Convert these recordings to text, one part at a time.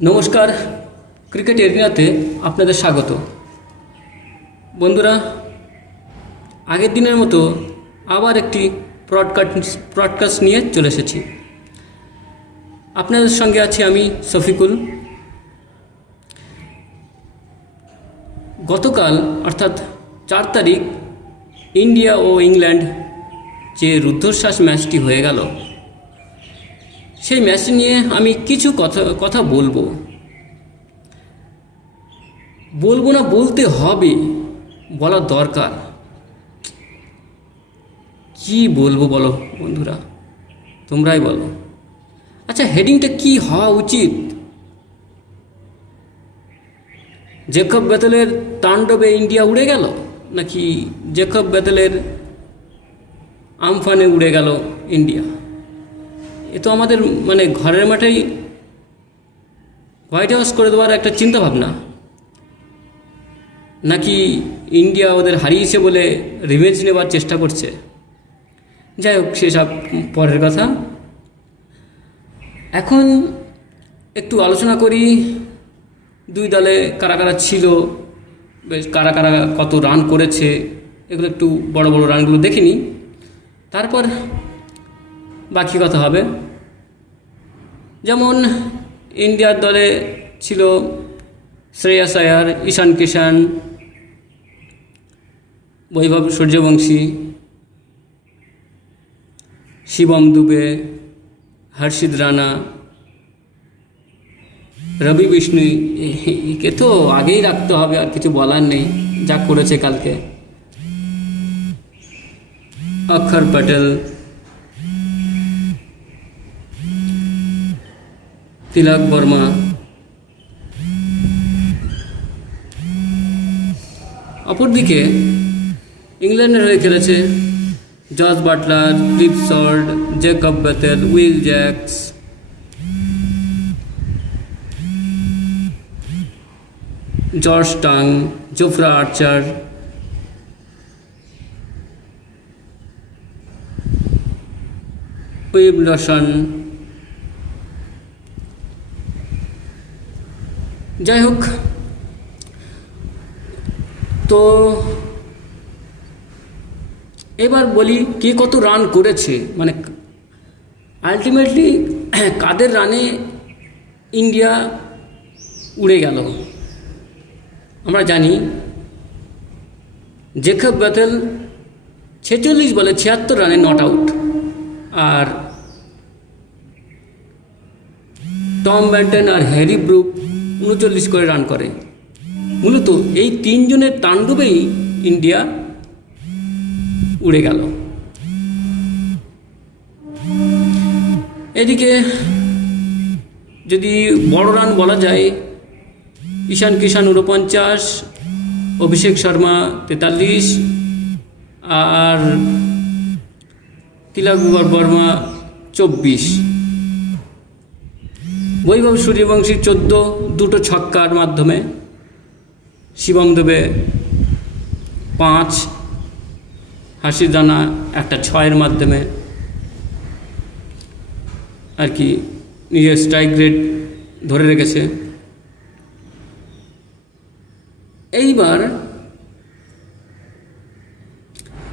নমস্কার, ক্রিকেট এরিনাতে আপনাদের স্বাগত। বন্ধুরা, আগের দিনের মতো আবার একটি ব্রডকাস্ট নিয়ে চলে এসেছি। আপনাদের সঙ্গে আছি আমি শফিকুল। গতকাল অর্থাৎ 4 তারিখ ইন্ডিয়া ও ইংল্যান্ড যে রুদ্ধশ্বাস ম্যাচটি হয়ে গেল, সেই ম্যাচটি নিয়ে আমি কিছু কথা বলবো না, বলতে হবে, বলা দরকার। কি বলবো বলো বন্ধুরা, তোমরাই বলো। আচ্ছা, হেডিংটা কি হওয়া উচিত? জেকব বেথেলের তাণ্ডবে ইন্ডিয়া উড়ে গেল, নাকি জেকব বেথেলের আমফানে উড়ে গেল ইন্ডিয়া? এ তো আমাদের ঘরের মাঠেই হোয়াইট হাউস করে দেওয়ার একটা চিন্তাভাবনা, নাকি ইন্ডিয়া ওদের হারিয়েছে বলে রিভেঞ্জ নেবার চেষ্টা করছে? যাই হোক, সেসব পরের কথা। এখন একটু আলোচনা করি দুই দলে কারা কারা ছিল, বেশ কারা কারা কত রান করেছে, এগুলো একটু বড় বড় রানগুলো দেখে নিই, তারপর বাকি কথা হবে। যেমন ইন্ডিয়ার দলে ছিল শ্রেয়াস আয়ার, ঈশান কিষান, বৈভব সূর্যবংশী, শিবম দুবে, হর্ষিত রানা, রবি বিষ্ণু। একে তো আগেই রাখতে হবে, আর কিছু বলার নেই, যা করেছে কালকে। অক্ষর প্যাটেল, তিলক বর্মা, অপরদিকে ইংল্যান্ডের হয়ে খেলেছে জস বাটলার, ক্লিফ Salt, Jacob Bethell, Will Jacks, George Tongue, Jofra Archer, উইব লসন। যাই হোক, তো এবার বলি কে কত রান করেছে, আলটিমেটলি কাদের রানে ইন্ডিয়া উড়ে গেল। আমরা জানি জেকব বেথেল 46 বলে 76 রানে নট আউট, আর টম ব্যান্টন আর হ্যারি ব্রুক 39 করে রান করে। মূলত এই তিনজনের তাণ্ডবেই ইন্ডিয়া উড়ে গেল। এদিকে যদি বড় রান বলা যায়, ঈশান কিষান 49, অভিষেক শর্মা 43, আর তিলক বর্মা 24, বৈভব সূর্যবংশী 14, দুটো ছক্কার মাধ্যমে, শিবম দুবে 5, হর্ষিত রানা একটা 6-এর মাধ্যমে আর কি নিজের স্ট্রাইক রেট ধরে রেখেছে। এইবার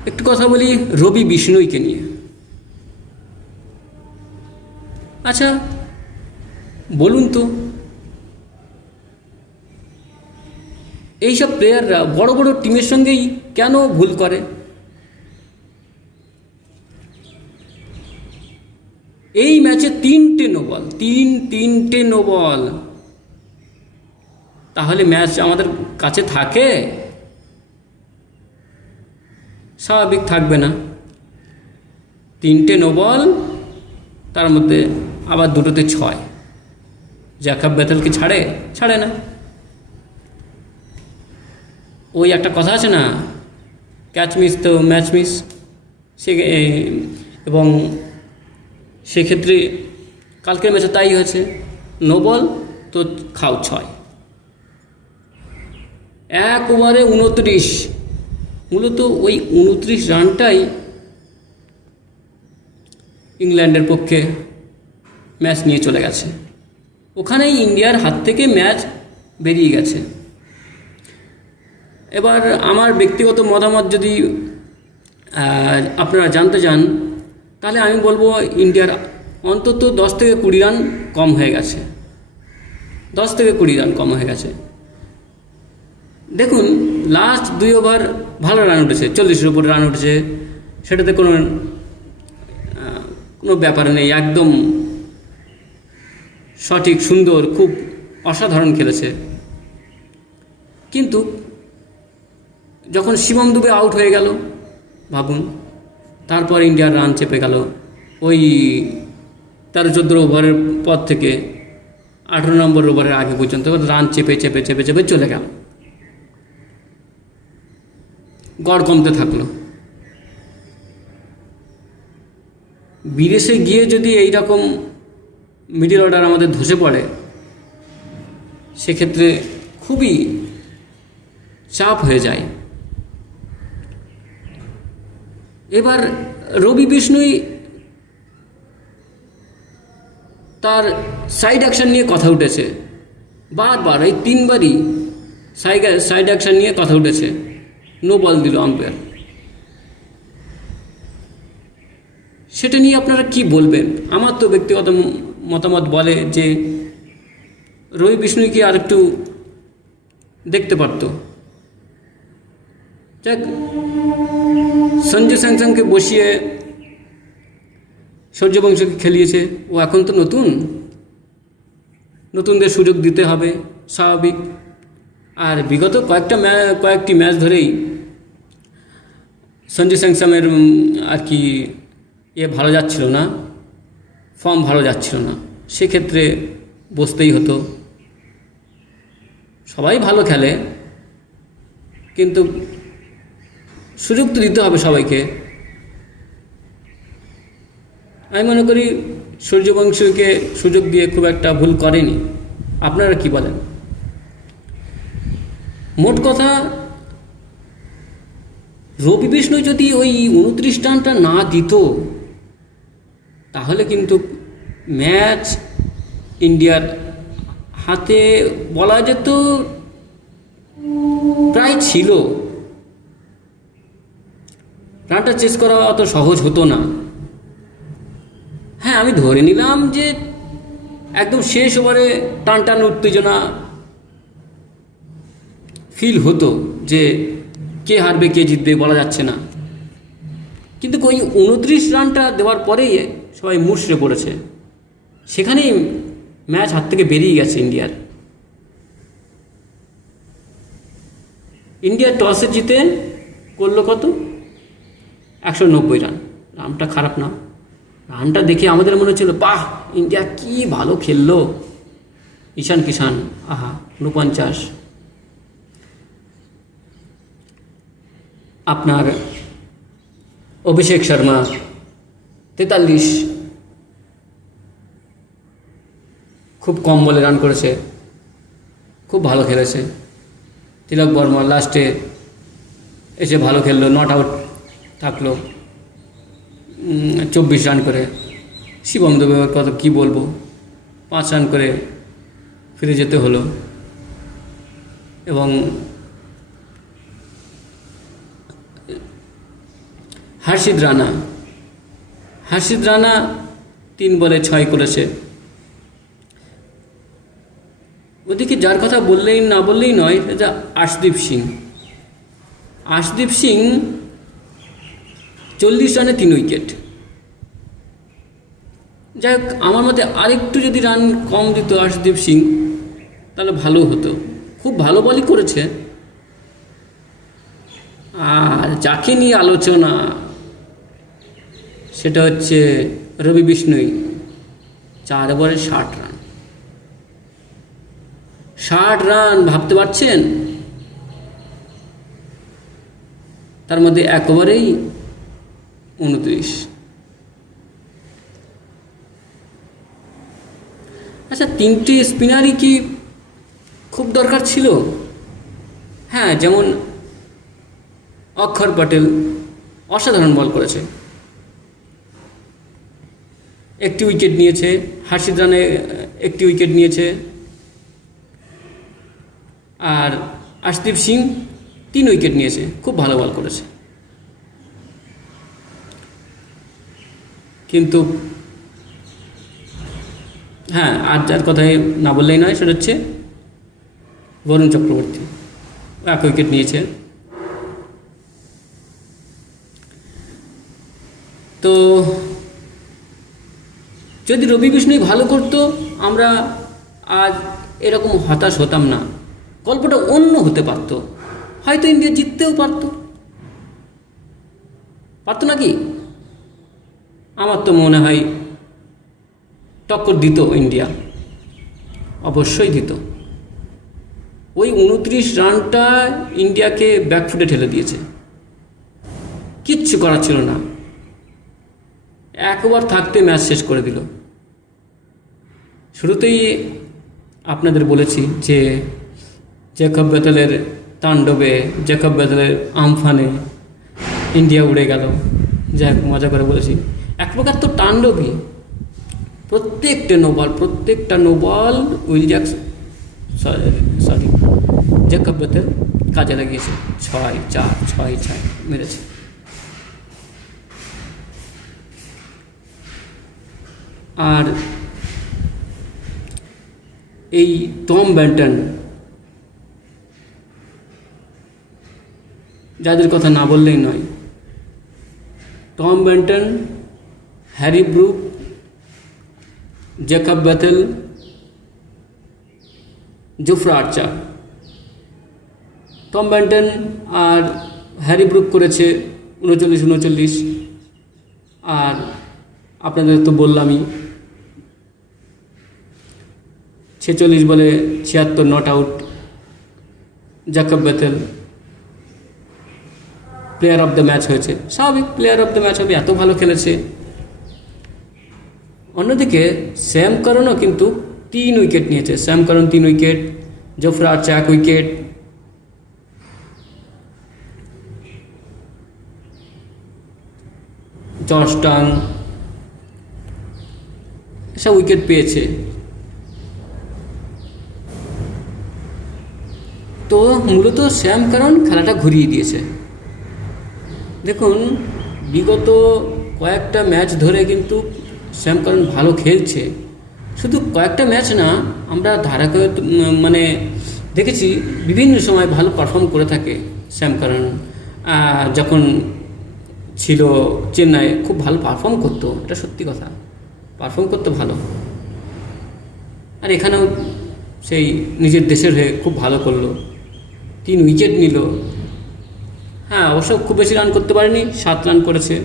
একটু কথা বলি রবি বিষ্ণুইকে নিয়ে। আচ্ছা বলুন তো, এইসব প্লেয়াররা বড় বড় টিমের সঙ্গেই কেন ভুল করে? এই ম্যাচে 3টে নো বল, তিনটে নো বল, তাহলে ম্যাচ আমাদের কাছে থাকে? স্বাভাবিক থাকবে না। 3টে নো বল, তার মধ্যে আবার দুটোতে 6। জেকব বেথেলকে ছাড়ে না। ওই একটা কথা আছে না, ক্যাচ মিস তো ম্যাচ মিস, এবং সেক্ষেত্রে কালকের ম্যাচে তাই হয়েছে। নো বল তো খাও 6, 1 ওভারে 29। মূলত ওই 29 রানটাই ইংল্যান্ডের পক্ষে ম্যাচ নিয়ে চলে গেছে। ওখানেই ইন্ডিয়ার হাত থেকে ম্যাচ বেরিয়ে গেছে। এবার আমার ব্যক্তিগত মতামত যদি আপনারা জানতে চান, তাহলে আমি বলবো ইন্ডিয়ার অন্তত 10 থেকে 20 রান কম হয়ে গেছে। 10 থেকে 20 রান কম হয়ে গেছে। দেখুন, লাস্ট 2 ওভার ভালো রান উঠেছে, 40-এর উপরে রান উঠেছে, সেটাতে কোনো ব্যাপার নেই, একদম সঠিক, সুন্দর, খুব অসাধারণ খেলেছে। কিন্তু যখন শিবম দুবে আউট হয়ে গেল, ভাবুন, তারপর ইন্ডিয়ার রান চেপে গেল। ওই 13-14 ওভারের পর থেকে 18 নম্বর ওভারের আগে পর্যন্ত রান চেপে চেপে চেপে চেপে চলে গেল, গড় কমতে থাকলো। বিদেশে গিয়ে যদি এই রকম মিডল অর্ডার আমাদের ধসে পড়ে, সেক্ষেত্রে খুবই চাপ হয়ে যায়। এবার রবি বিষ্ণুই তার সাইড অ্যাকশন নিয়ে কথা উঠেছে, বারবার এই 3বারই সাইড অ্যাকশন নিয়ে কথা উঠেছে। নো বল দিল আম্পায়ার। সেটা নিয়ে আপনারা কি বলবেন? আমার তো ব্যক্তিগত মতামত বলে যে রবি বিষ্ণুকে আর একটু দেখতে পারত। যাক, সঞ্জু স্যামসনকে বসিয়ে সূর্যবংশকে খেলিয়েছে। ও এখন তো নতুনদের সুযোগ দিতে হবে, স্বাভাবিক। আর বিগত কয়েকটি ম্যাচ ধরেই সঞ্জু স্যামসনের আর কি ভালো যাচ্ছিল না, ফর্ম ভালো যাচ্ছিল না। সেক্ষেত্রে বসতেই হতো। সবাই ভালো খেলে, কিন্তু সুযোগ তো দিতে হবে সবাইকে। আমি মনে করি সূর্যবংশীকে সুযোগ দিয়ে খুব একটা ভুল করেনি। আপনারা কি বলেন? মোট কথা, রবি বিষ্ণু যদি ওই 29 রানটা না দিত, তাহলে কিন্তু ম্যাচ ইন্ডিয়ার হাতে বলা যেত প্রায় ছিল। রানটা চেস করা অত সহজ হতো না। হ্যাঁ, আমি ধরে নিলাম যে একদম শেষ ওভারে টান উত্তেজনা ফিল হতো, যে কে হারবে কে জিতবে বলা যাচ্ছে না। কিন্তু ওই 29 রানটা দেওয়ার পরেই সবাই মুষড়ে পড়েছে। সেখানেই ম্যাচ হাত থেকে বেরিয়ে গেছে ইন্ডিয়ার। ইন্ডিয়া টসে জিতে করলো কত? 190 রান। রানটা খারাপ না। রানটা দেখে আমাদের মনে হচ্ছিল, বাহ, ইন্ডিয়া কি ভালো খেললো। ঈশান কিষান, আহা, 49। আপনার অভিষেক শর্মা 43, খুব কম বলে রান করেছে, খুব ভালো খেলেছে। তিলক বর্মা লাস্টে এসে ভালো খেললো, নট আউট থাকলো 24 রান করে। শিবম দুবের কথা কী বলবো, 5 রান করে ফিরে যেতে হলো। এবং হর্ষিত রানা 3 বলে 6 করেছে। ওদিকে যার কথা না বললেই নয়, এটা আশদীপ সিং 40 রানে 3 উইকেট। যাই হোক, আমার মতে আরেকটু যদি রান কম দিত আশদীপ সিং, তাহলে ভালো হতো। খুব ভালো বলই করেছে। আর যাকে নিয়ে আলোচনা, সেটা হচ্ছে রবি বিষ্ণুই। 4 ওভারে 60 রান। 60 রান, ভাবতে পারছেন? তার মধ্যে 1 ওভারেই 29। আচ্ছা, 3টে স্পিনারই কি খুব দরকার ছিল? হ্যাঁ, যেমন অক্ষর প্যাটেল অসাধারণ বল করেছে, 1টি উইকেট নিয়েছে। হর্ষিত একটি উইকেট নিয়েছে, আর আশদীপ সিং 3 উইকেট নিয়েছে, খুব ভালো বল করেছে। কিন্তু হ্যাঁ, আর যার কথাই না বললেই নয়, সেটা হচ্ছে বরুণ চক্রবর্তী, 1 উইকেট নিয়েছে। তো যদি রবি বিষ্ণুই ভালো করতো, আমরা আজ এরকম হতাশ হতাম না, গল্পটা অন্য হতে পারতো, হয়তো ইন্ডিয়া জিততেও পারতো নাকি? আমার তো মনে হয় টক্কর দিত ইন্ডিয়া, অবশ্যই দিত। ওই 29 রানটা ইন্ডিয়াকে ব্যাকফুটে ঠেলে দিয়েছে, কিচ্ছু করার ছিল না, একবার থাকতে ম্যাচ শেষ করে দিল। শুরুতেই আপনাদের বলেছি যে জ্যাকব বেথেলের তাণ্ডবে, জ্যাকব বেথেলের আমফানে ইন্ডিয়া উড়ে গেল, যাই মজা করে বলেছি। এক প্রকার তো তাণ্ডবই, প্রত্যেকটা নো বল জ্যাকব বেথেল কাজে লাগিয়েছে, 6-4 মেরেছে। আর এই টম ব্যান্টন, যাদের কথা না বললেই নয়, Tom Banton, Harry Brook, Jacob Bethell, Jofra Archer. Tom Banton আর হ্যারি ব্রুক করেছে 39, আর আপনাদের তো বললামই 46 বলে 76 not out. Jacob Bethell player of the match হয়েছে, স্বাভাবিক প্লেয়ার অফ দ্য ম্যাচ হবে, এত ভালো খেলেছে। অন্যদিকে স্যাম করনও কিন্তু 3 উইকেট নিয়েছে, স্যাম করন 3 উইকেট, জোফরা আর্চার 1 উইকেট। জর্জ টাং এসব উইকেট পেয়েছে। তো মূলত স্যাম করন খেলাটা ঘুরিয়ে দিয়েছে। দেখুন, বিগত কয়েকটা ম্যাচ ধরে কিন্তু স্যাম করন ভালো খেলছে, শুধু কয়েকটা ম্যাচ না, আমরা মানে দেখেছি বিভিন্ন সময় ভালো পারফর্ম করে থাকে স্যাম করন। যখন ছিল চেন্নাই খুব ভালো পারফর্ম করতো, এটা সত্যি কথা, পারফর্ম করতে ভালো। আর এখানেও সেই নিজের দেশের হয়ে খুব ভালো করলো, 3 উইকেট নিল। হ্যাঁ, অবশ্য খুব বেশি রান করতে পারেনি, 7 রান করেছে,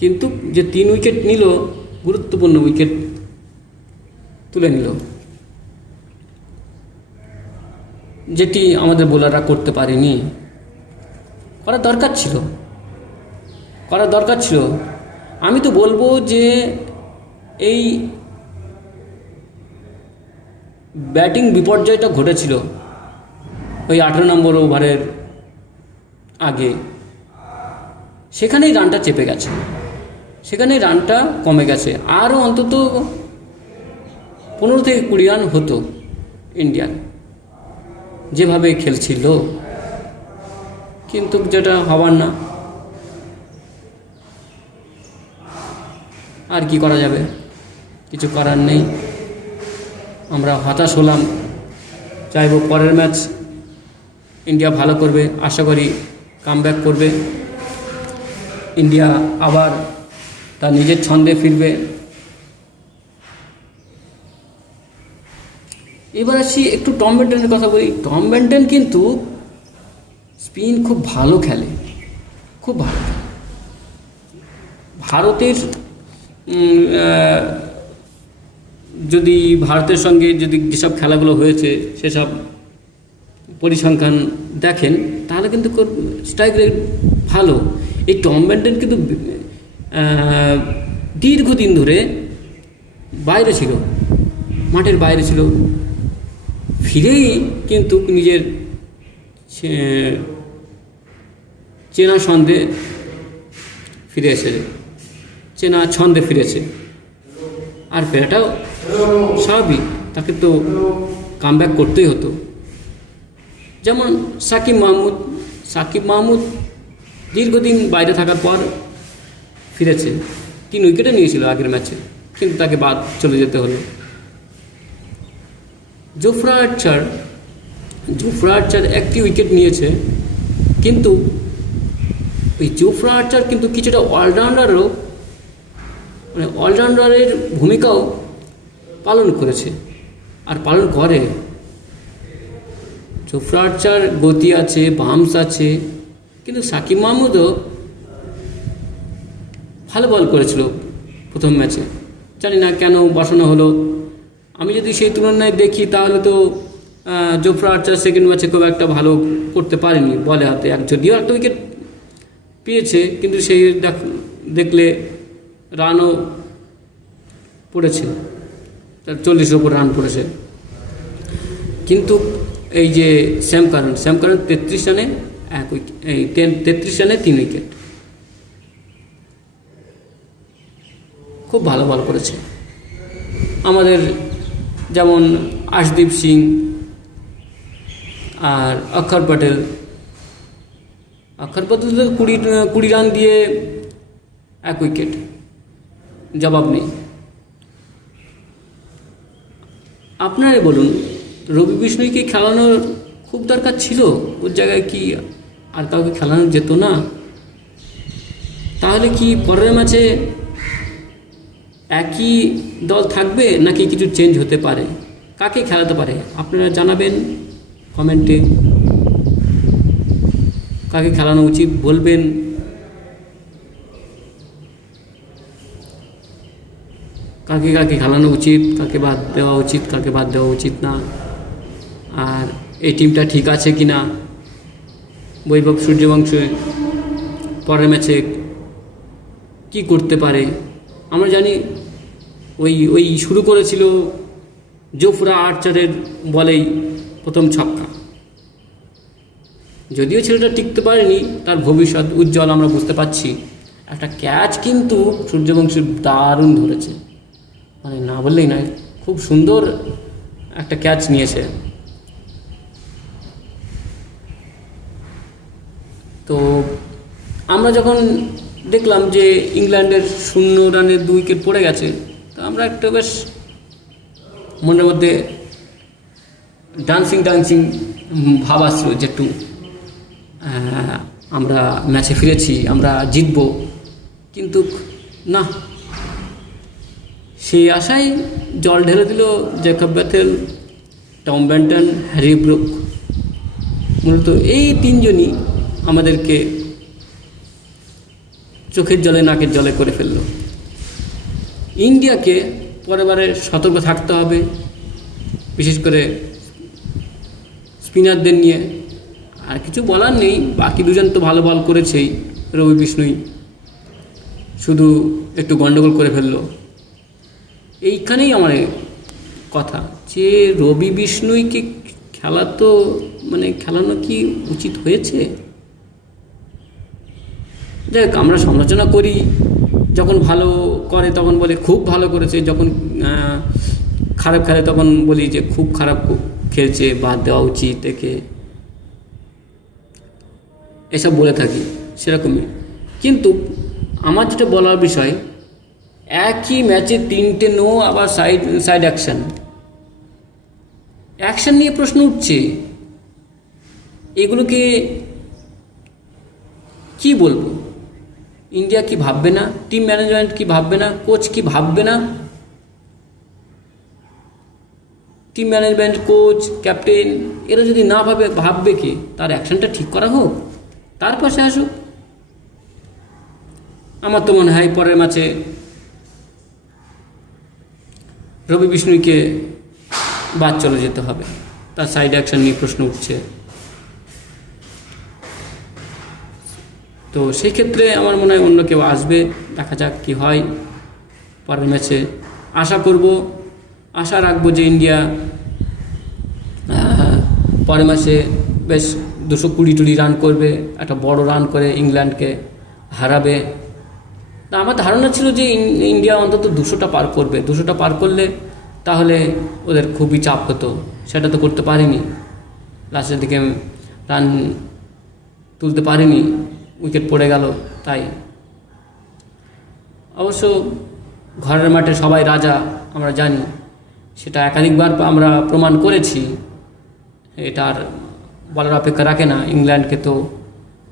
কিন্তু যে 3 উইকেট নিল, গুরুত্বপূর্ণ উইকেট তুলে নিল, যেটি আমাদের বোলাররা করতে পারেনি। করার দরকার ছিল। আমি তো বলবো যে এই ব্যাটিং বিপর্যয়টা ঘটেছিল ওই 18 নম্বর ওভারের আগে, সেখানেই রানটা চেপে গেছে, সেখানেই রানটা কমে গেছে। আরও অন্তত 15 থেকে 20 রান হতো ইন্ডিয়ার, যেভাবে খেলছিল, কিন্তু যেটা হবার না। আর কি করা যাবে, কিছু করার নেই। আমরা হতাশ হলাম, চাইব পরের ম্যাচ ইন্ডিয়া ভালো করবে, আশা করি কামব্যাক করবে, ইন্ডিয়া আবার তার নিজের ছন্দে ফিরবে। এবার আসি একটু টম ব্যান্টনের কথা বলি। টম ব্যান্টন কিন্তু স্পিন খুব ভালো খেলে, খুব ভালো। ভারতের যদি ভারতের সঙ্গে যদি যেসব খেলাগুলো হয়েছে সেসব পরিসংখ্যান দেখেন, তাহলে কিন্তু স্ট্রাইক রেট ভালো। এই টম ব্যান্টন কিন্তু দীর্ঘদিন ধরে বাইরে ছিল, মাঠের বাইরে ছিল, ফিরেই কিন্তু নিজের চেনা ছন্দে ফিরে এসেছে। চেনা ছন্দে ফিরেছে, আর ফেরাটাও স্বাভাবিক, তাকে তো কামব্যাক করতেই হতো। যেমন সাকিব মাহমুদ দীর্ঘদিন বাইরে থাকার পর ফিরেছে, 3 উইকেটে নিয়েছিল আগের ম্যাচে, কিন্তু তাকে বাদ চলে যেতে হলো। জোফরা আর্চার 1টি উইকেট নিয়েছে, কিন্তু ওই জোফরা আর্চার কিন্তু কিছুটা অলরাউন্ডারের ভূমিকাও পালন করেছে আর পালন করে। জোফরা আর্চার গতি আছে, বাম্পস আছে, কিন্তু সাকিব মাহমুদও ভালো বল করেছিল প্রথম ম্যাচে, জানি না কেন বসানো হলো। আমি যদি সেই তুলনায় দেখি তাহলে তো জোফরা আর্চার সেকেন্ড ম্যাচে খুব একটা ভালো করতে পারেনি বলে হাতে, যদিও একটা উইকেট পেয়েছে, কিন্তু সেই দেখলে রানও পড়েছে, তার 40-এর উপর রান পড়েছে। কিন্তু এই যে স্যাম কারন 33 রানে 3 উইকেট, খুব ভালো বল করেছে। আমাদের যেমন আশদীপ সিং আর অক্ষর প্যাটেল তো 20 রান দিয়ে 1 উইকেট, জবাব নেই। আপনারাই বলুন, রবি বিষ্ণুইকে খেলানোর খুব দরকার ছিল? ওর জায়গায় কি আর কাউকে খেলানো যেত না? তাহলে কি পরের ম্যাচে একই দল থাকবে, নাকি কিছু চেঞ্জ হতে পারে? কাকে খেলাতে পারে আপনারা জানাবেন কমেন্টে। কাকে খেলানো উচিত বলবেন। কাকে খেলানো উচিত, কাকে বাদ দেওয়া উচিত না, আর এই টিমটা ঠিক আছে কি না। বৈভব সূর্যবংশী পরের ম্যাচে কি করতে পারে? আমরা জানি ওই শুরু করেছিল জোফরা আর্চারের বলেই প্রথম ছক্কা, যদিও ছেলেটা টিকতে পারেনি, তার ভবিষ্যৎ উজ্জ্বল আমরা বুঝতে পারছি। একটা ক্যাচ কিন্তু সূর্যবংশী দারুণ ধরেছে, মানে না বললেই নয়, খুব সুন্দর একটা ক্যাচ নিয়েছে। তো আমরা যখন দেখলাম যে ইংল্যান্ডের 0 রানে 2 উইকেট পড়ে গেছে, তো আমরা একটা বেশ মনের মধ্যে ডান্সিং ভাব আসছিল যে একটু আমরা ম্যাচে ফিরেছি, আমরা জিতব। কিন্তু না, সেই আশায় জল ঢেলে দিল Jacob Bethell, Tom Banton, Harry Brooke. মূলত এই 3 জনই আমাদেরকে চোখের জলে নাকের জলে করে ফেলল। ইন্ডিয়াকে পরেবারে সতর্ক থাকতে হবে, বিশেষ করে স্পিনারদের নিয়ে। আর কিছু বলার নেই, বাকি 2 জন তো ভালো বল করেছেই, রবি বিষ্ণুই শুধু একটু গন্ডগোল করে ফেললো। এইখানেই আমার কথা, যে রবি বিষ্ণুইকে খেলানো কি উচিত হয়েছে? যাই হোক, আমরা সমালোচনা করি, যখন ভালো করে তখন বলে খুব ভালো করেছে, যখন খারাপ খেলে তখন বলি যে খুব খারাপ খেলছে, বাদ দেওয়া উচিত একে, এসব বলে থাকি সেরকমই। কিন্তু আমার যেটা বলার বিষয়, একই ম্যাচে 3টে নো, আবার সাইড অ্যাকশন নিয়ে প্রশ্ন উঠছে। এগুলোকে কি বলবো? ইন্ডিয়া কি ভাববে না? টিম ম্যানেজমেন্ট কি ভাববে না? কোচ কি ভাববে না? টিম ম্যানেজমেন্ট, কোচ, ক্যাপ্টেন এরা যদি না ভাববে কি? তার অ্যাকশনটা ঠিক করা হোক, তার পাশে আসুক। আমার তো মনে হয় পরের ম্যাচে রবি বিষ্ণুইকে বাদ চলে যেতে হবে, তার সাইড অ্যাকশন নিয়ে প্রশ্ন উঠছে। তো সেই ক্ষেত্রে আমার মনে হয় অন্য কেউ আসবে, দেখা যাক কি হয় পরের ম্যাচে। আশা রাখবো যে ইন্ডিয়া পরের ম্যাচে বেশ 220 রান করবে, একটা বড় রান করে ইংল্যান্ডকে হারাবে। আমার ধারণা ছিল যে ইন্ডিয়া অন্তত 200টা পার করবে, 200টা পার করলে তাহলে ওদের খুবই চাপ হতো, সেটা তো করতে পারিনি। লাস্টের দিকে রান তুলতে পারিনি, উইকেট পড়ে গেল। তাই অবশ্য ঘরের মাঠে সবাই রাজা, আমরা জানি, সেটা একাধিকবার আমরা প্রমাণ করেছি। এটা আর বলার অপেক্ষা রাখে না। ইংল্যান্ডকে তো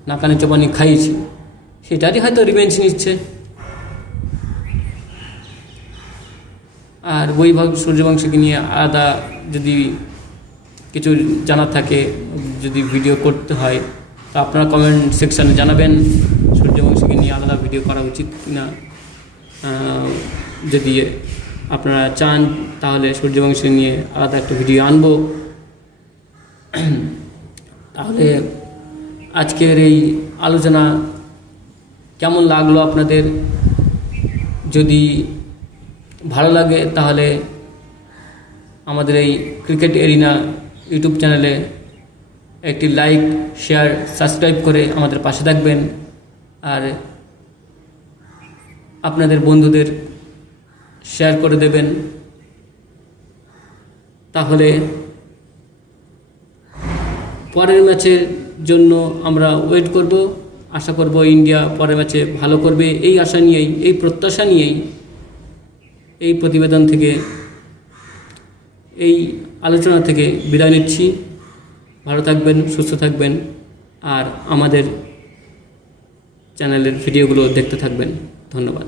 নাকানি চোবানি খাইয়েছি, সেটারই হয়তো রিভেঞ্জ নিচ্ছে। আর বৈভব সূর্যবংশীকে নিয়ে আলাদা যদি কিছু জানার থাকে, যদি ভিডিও করতে হয়, তো আপনারা কমেন্ট সেকশানে জানাবেন সূর্যবংশীকে নিয়ে আলাদা ভিডিও করা উচিত কিনা। যদি আপনারা চান তাহলে সূর্যবংশী নিয়ে আলাদা একটা ভিডিও আনবো। তাহলে আজকের এই আলোচনা কেমন লাগলো আপনাদের? যদি ভালো লাগে তাহলে আমাদের এই ক্রিকেট এরিনা ইউটিউব চ্যানেলে একটি লাইক, শেয়ার, সাবস্ক্রাইব করে আমাদের পাশে থাকবেন। আর আপনাদের বন্ধুদের শেয়ার করে দেবেন। তাহলে পরের ম্যাচের জন্য আমরা ওয়েট করব। আশা করব ইন্ডিয়া পরের ম্যাচে ভালো করবে, এই আশা নিয়েই, এই প্রত্যাশা নিয়েই এই প্রতিবেদন থেকে, এই আলোচনা থেকে বিদায় নিচ্ছি। ভালো থাকবেন, সুস্থ থাকবেন, আর আমাদের চ্যানেলের ভিডিওগুলো দেখতে থাকবেন। ধন্যবাদ।